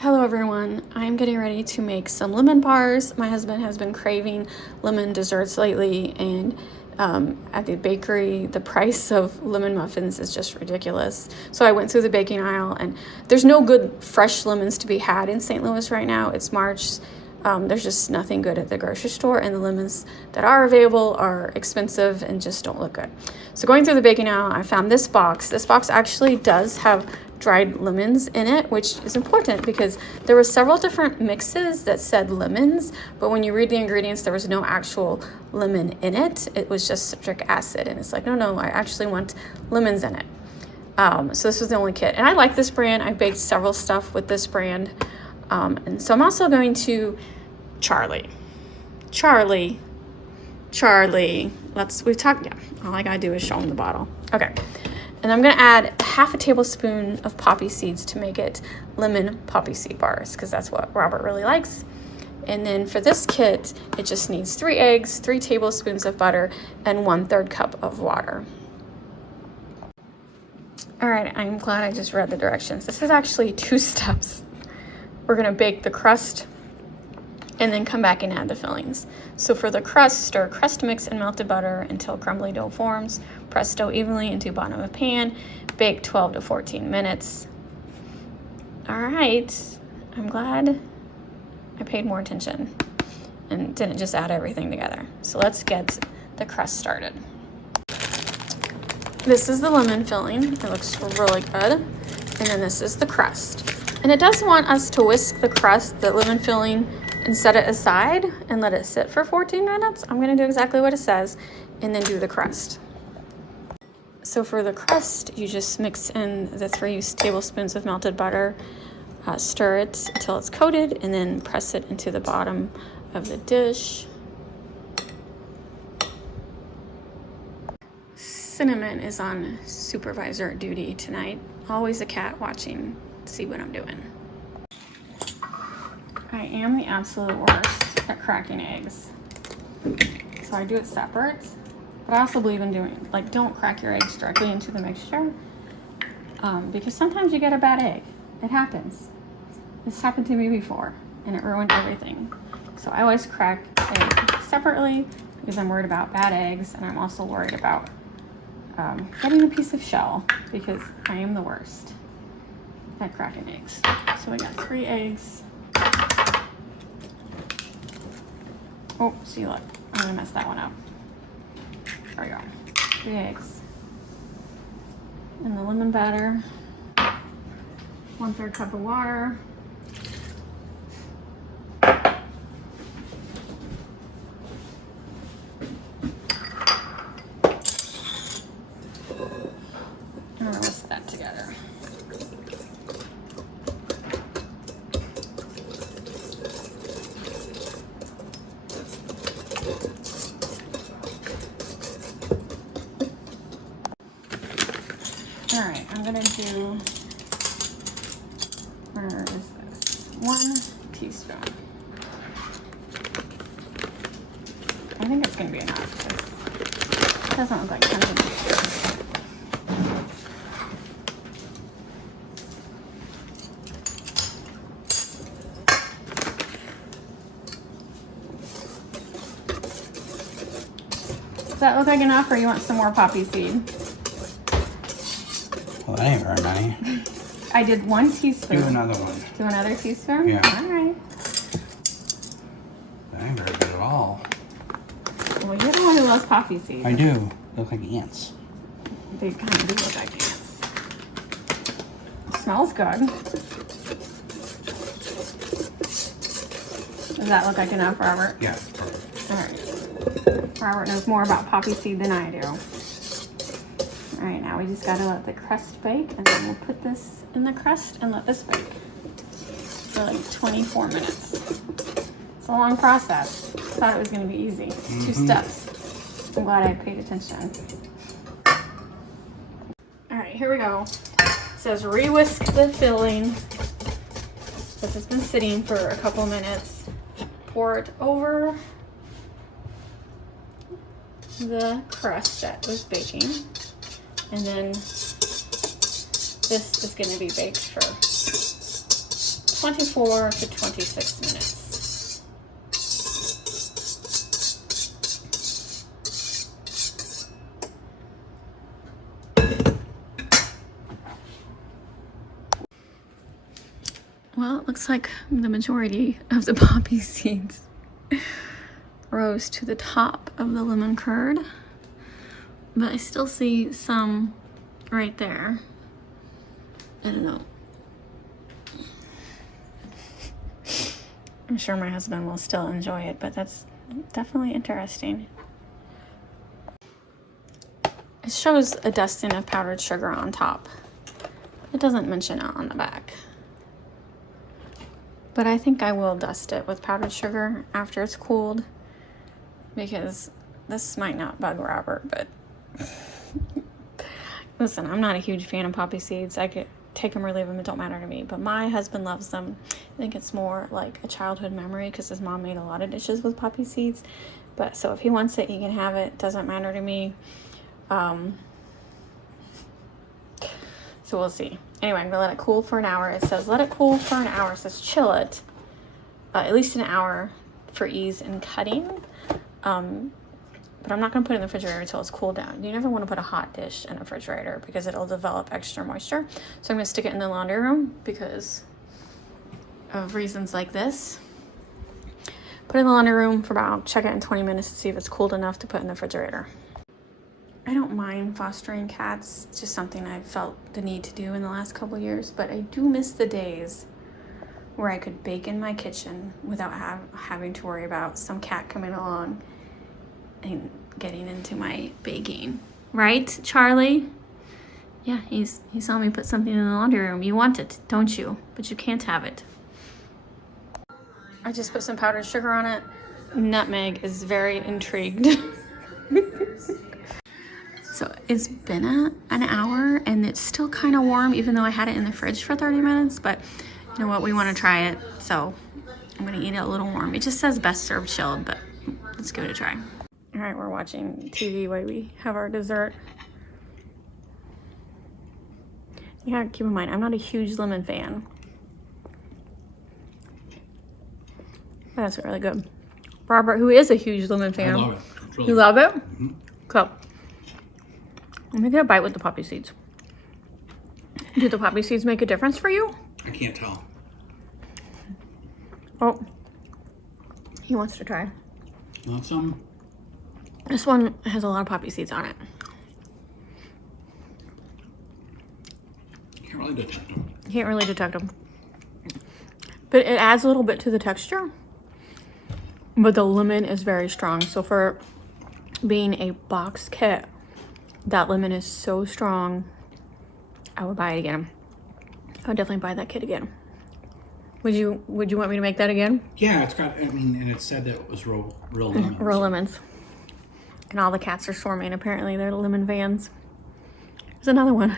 Hello everyone, I'm getting ready to make some lemon bars. My husband has been craving lemon desserts lately, and at the bakery the price of lemon muffins is just ridiculous. So I went through the baking aisle, and there's no good fresh lemons to be had in St. Louis right now. It's March. There's just nothing good at the grocery store, and the lemons that are available are expensive and just don't look good. So going through the baking aisle, I found this box. This box actually does have dried lemons in it, which is important because there were several different mixes that said lemons, but when you read the ingredients, there was no actual lemon in it. It was just citric acid, and it's like, no, I actually want lemons in it. So this was the only kit, and I like this brand. I baked several stuff with this brand, and so I'm also going to Charlie. We've talked, yeah, all I gotta do is show them the bottle. Okay. And I'm gonna add half a tablespoon of poppy seeds to make it lemon poppy seed bars, because that's what Robert really likes. And then for this kit, it just needs 3 eggs, 3 tablespoons of butter, and 1/3 cup of water. All right, I'm glad I just read the directions. This is actually 2 steps. We're gonna bake the crust and then come back and add the fillings. So for the crust, stir crust mix and melted butter until crumbly dough forms. Press dough evenly into bottom of pan. Bake 12 to 14 minutes. All right, I'm glad I paid more attention and didn't just add everything together. So let's get the crust started. This is the lemon filling. It looks really good. And then this is the crust. And it does want us to whisk the crust, the lemon filling, and set it aside and let it sit for 14 minutes. I'm gonna do exactly what it says and then do the crust. So for the crust, you just mix in the 3 tablespoons of melted butter, stir it until it's coated, and then press it into the bottom of the dish. Cinnamon is on supervisor duty tonight. Always a cat watching to see what I'm doing. I am the absolute worst at cracking eggs. So I do it separate, but I also believe in doing, like, don't crack your eggs directly into the mixture, because sometimes you get a bad egg. It happens. This happened to me before, and it ruined everything. So I always crack eggs separately because I'm worried about bad eggs, and I'm also worried about getting a piece of shell, because I am the worst at cracking eggs. So I got 3 eggs. Oh, see, look, I'm gonna mess that one up. There we go. 3 eggs. And the lemon batter. 1/3 cup of water. And we're gonna whisk that together. All right, I'm gonna do, where is this? 1 teaspoon. I think it's gonna be enough, because it doesn't look like tons of mixture. Does that look like enough, or you want some more poppy seed? Well, that ain't very many. I did 1 teaspoon. Do another one. Do another teaspoon? Yeah. All right. That ain't very good at all. Well, you're the one who loves poppy seeds. I do. They look like ants. They kind of do look like ants. It smells good. Does that look like enough, Robert? Yeah. All right. Robert knows more about poppy seed than I do. All right, now we just gotta let the crust bake, and then we'll put this in the crust and let this bake for like 24 minutes. It's a long process. I thought it was gonna be easy. It's 2 steps. I'm glad I paid attention. All right, here we go. It says re-whisk the filling. This has been sitting for a couple minutes. Pour it over the crust that was baking. And then this is going to be baked for 24 to 26 minutes. Well, it looks like the majority of the poppy seeds rose to the top of the lemon curd, but I still see some right there. I don't know. I'm sure my husband will still enjoy it, but that's definitely interesting. It shows a dusting of powdered sugar on top. It doesn't mention it on the back. But I think I will dust it with powdered sugar after it's cooled, because this might not bug Robert, but listen, I'm not a huge fan of poppy seeds. I could take them or leave them, it don't matter to me, but my husband loves them. I think it's more like a childhood memory because his mom made a lot of dishes with poppy seeds. But so if he wants it, he can have it. Doesn't matter to me. So we'll see. Anyway, I'm gonna let it cool for an hour. It says let it cool for an hour. It says chill it at least an hour for ease in cutting. But I'm not gonna put it in the refrigerator until it's cooled down. You never want to put a hot dish in a refrigerator because it'll develop extra moisture. So I'm gonna stick it in the laundry room because of reasons like this. Put it in the laundry room for about, check it in 20 minutes to see if it's cooled enough to put in the refrigerator. I don't mind fostering cats. It's just something I've felt the need to do in the last couple years, but I do miss the days where I could bake in my kitchen without having to worry about some cat coming along and getting into my baking. Right, Charlie? Yeah, he saw me put something in the laundry room. You want it, don't you? But you can't have it. I just put some powdered sugar on it. Nutmeg is very intrigued. So it's been an hour and it's still kind of warm, even though I had it in the fridge for 30 minutes, but you know what, we want to try it, so I'm gonna eat it a little warm. It just says best served chilled, but let's give it a try. All right, we're watching TV while we have our dessert. You gotta keep in mind, I'm not a huge lemon fan. But that's really good. Robert, who is a huge lemon fan. I love it. Really you love it? Mm-hmm. Cool. Let me get a bite with the poppy seeds. Do the poppy seeds make a difference for you? I can't tell. Oh, he wants to try. Want some? This one has a lot of poppy seeds on it. Can't really detect them. Can't really detect them. But it adds a little bit to the texture. But the lemon is very strong. So for being a box kit, that lemon is so strong. I would buy it again. I would definitely buy that kit again. Would you want me to make that again? Yeah, it's got, I mean, and it said that it was real lemons. Real lemons. And all the cats are swarming. Apparently they're lemon fans. There's another one.